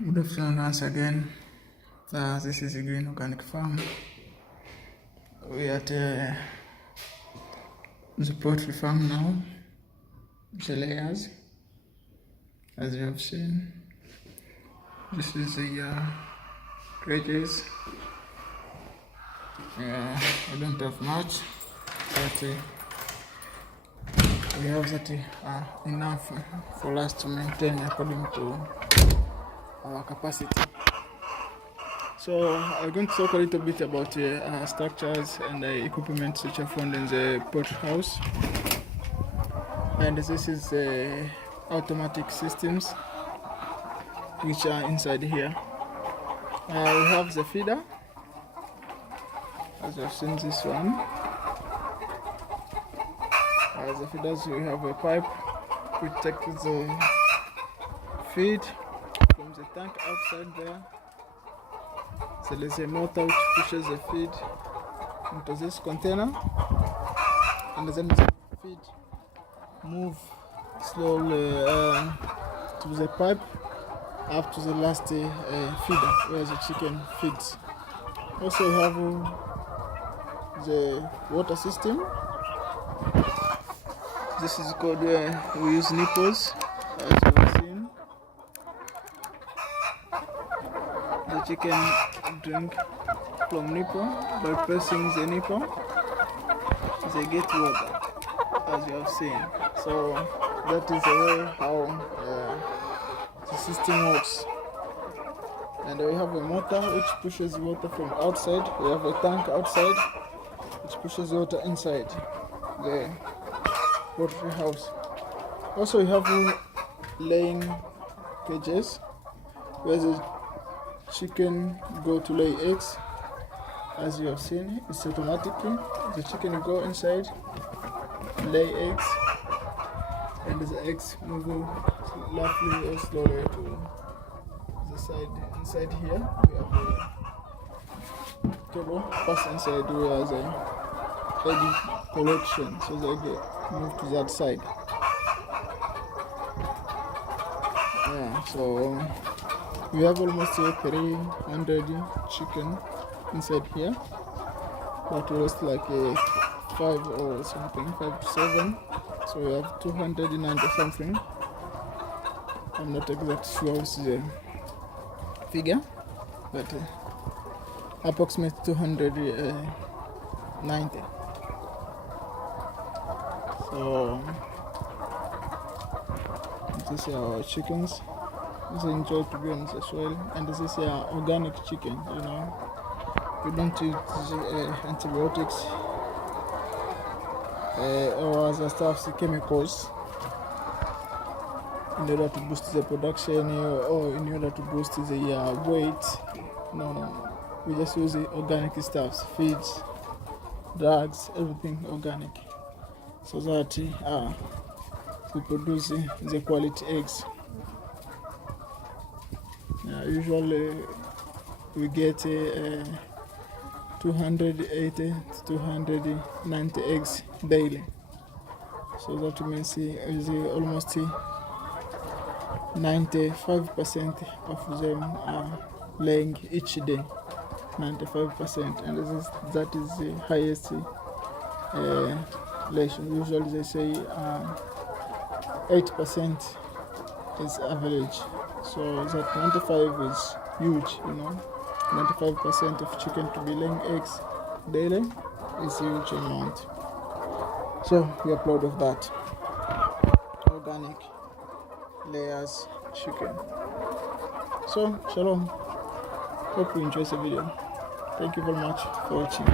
Good afternoon once again. This is a green organic farm. We are at the poultry farm now. The layers, as you have seen. This is the cages. I don't have much, but we have that enough for us to maintain according to our capacity. So I'm going to talk a little bit about structures and equipment which are found in the poultry house. And this is automatic systems which are inside here. We have the feeder, as you have seen this one. As the feeders, we have a pipe which takes the feed from the tank outside there. So there's a motor which pushes the feed into this container, and then the feed move slowly to the pipe up to the last feeder where the chicken feeds. Also we have the water system. This is called where we use nipples, as you have seen. The chicken drink from nipple. By pressing the nipple, they get water, as you have seen. So that is the way how the system works. And we have a motor which pushes water from outside. We have a tank outside which pushes water inside the poultry house. Also we have laying cages where the chicken go to lay eggs. As you have seen, it's automatically. The chicken go inside, lay eggs, and the eggs move roughly or slowly to the side. Inside here, we have a cable pass inside where the egg collection, so the egg move to that side. So we have almost 300 chicken inside here, but we lost like 5 or something, 5 to 7. So we have 290 something. I'm not exactly sure what's the figure, but approximately 290. So this is our chickens. They enjoy to be on the soil, and this is organic chicken. We don't use antibiotics or other stuff, chemicals, in order to boost the production or in order to boost the weight. No, we just use the organic stuff, feeds, drugs, everything organic, so that we produce the quality eggs. Usually we get 280 to 290 eggs daily. So that means is almost 95% of them are laying each day. 95%, and that is the highest relation. Usually they say 8% is average. So that 95 is huge, 95% of chicken to be laying eggs daily is a huge amount. So we are proud of that. Organic layers chicken. So shalom. Hope you enjoy the video. Thank you very much for watching.